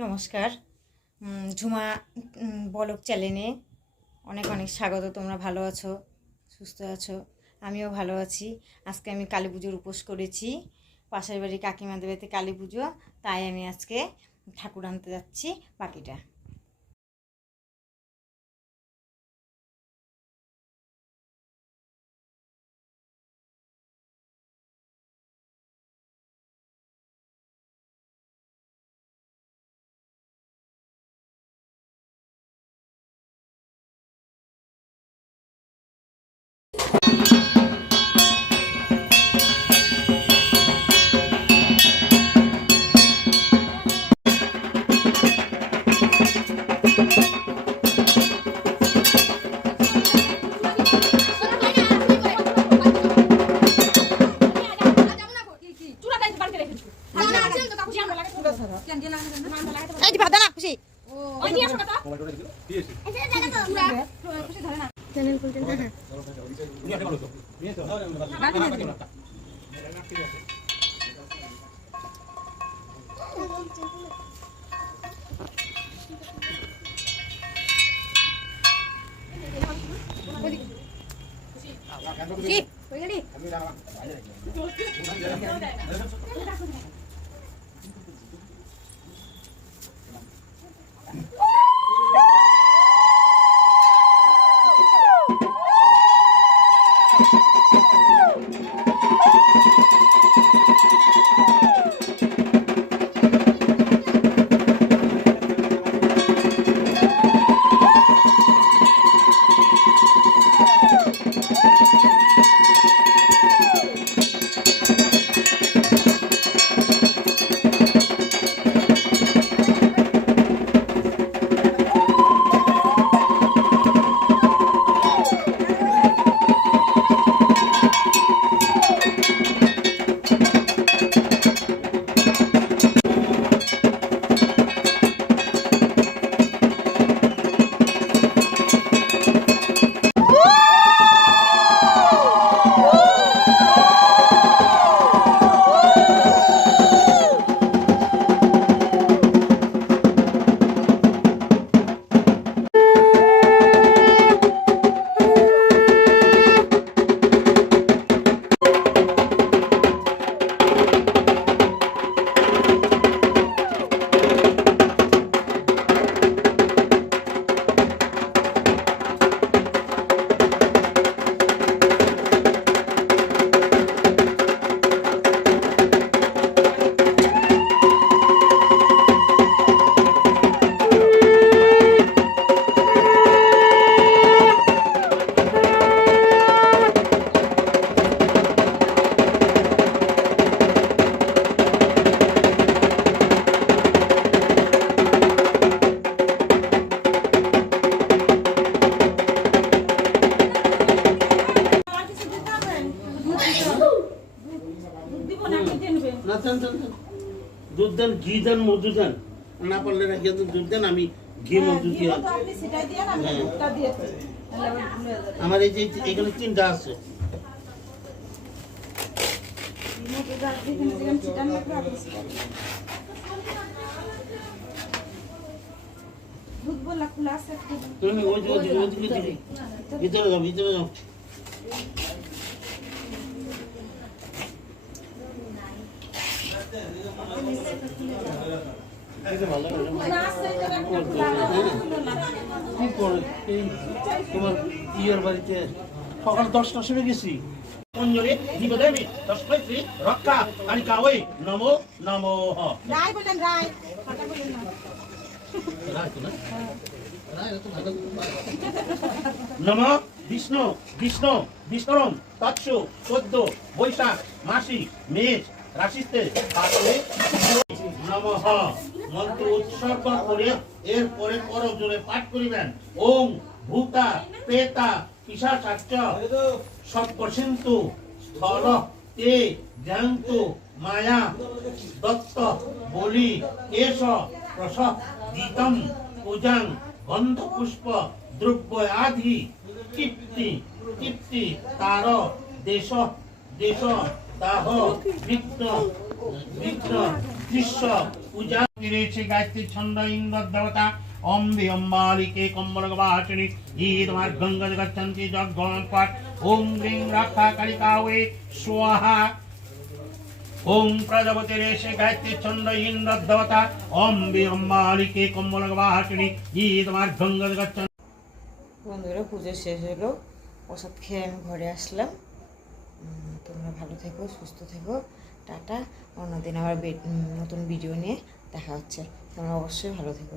নমস্কার। ঝুমা বলক চ্যানেলে অনেক অনেক স্বাগত। তোমরা ভালো আছো, সুস্থ আছো, আমিও ভালো আছি। আজকে আমি কালী পুজোর উপোস করেছি। পাশের বাড়ি কাকিমাদের বাড়িতে কালী পুজো, তাই আমি আজকে ঠাকুর আনতে যাচ্ছি বাকিটা। দুধ দেন, ঘি দেন, মধু দেন, না পারলে রাখিয়ে দেন, দুধ দেন, আমি ঘি মধু দিয়ে আমার এই যে এখানে 3টা আছে। ভিতরে যাও, ভিতরে যাও। তোমার ইয়ের বাড়িতে সকাল 10টার সময় গেছি। মঞ্জরে জীবদেবী তস্মৈত্রী রক্ষা কালিকা ওই নমো নমো রায় বলেন, রায় নম বিষ্ণু বিষ্ণু বিষ্ণুরম তৎসু 14 বৈশাখ মাসি মেষ রাশিতে নমঃ মন্ত্র উৎসর্গ করে এরপরে করজোরে পাঠ করিবেন। ওম ভূতা প্রেতা পিশাচাচ্চ সর্বসিন্ধু স্থল তে জ্ঞান্তু মায়া দত্ত বলি কেশ প্রসদিতম পূজাং গন্ধ পুষ্প দ্রব্য আদি কীর্তি কীর্তি তার দেশ দেশ দাহ বিঘ্ন বিঘ্ন গায়ত্রীস্ব পূজা রয়েছে গায়ত্রী ছন্দ ইন্দ্র দেবতা অম্বে অম্বালিকে কম্বলগবাসিনী ই তোমার গঙ্গা গচ্ছন্তি যজ্ঞন পাঠ ওম গ্রিং রাখা কালিকাওয়ে স্বাহা ওম প্রজাপতি রেশে গায়ত্রী ছন্দ ইন্দ্র দেবতা অম্বে অম্বালিকে কম্বলগবাসিনী ই তোমার গঙ্গা গচ্ছন্তি। বন্ধুরা পুজো শেষ হলো, প্রসাদ খেয়ে আমি ঘরে আসলাম। তোমরা ভালো থেকো, সুস্থ থেকো, টাটা। অন্যদিন আবার নতুন ভিডিও নিয়ে দেখা হচ্ছে। তোমরা অবশ্যই ভালো থেকো।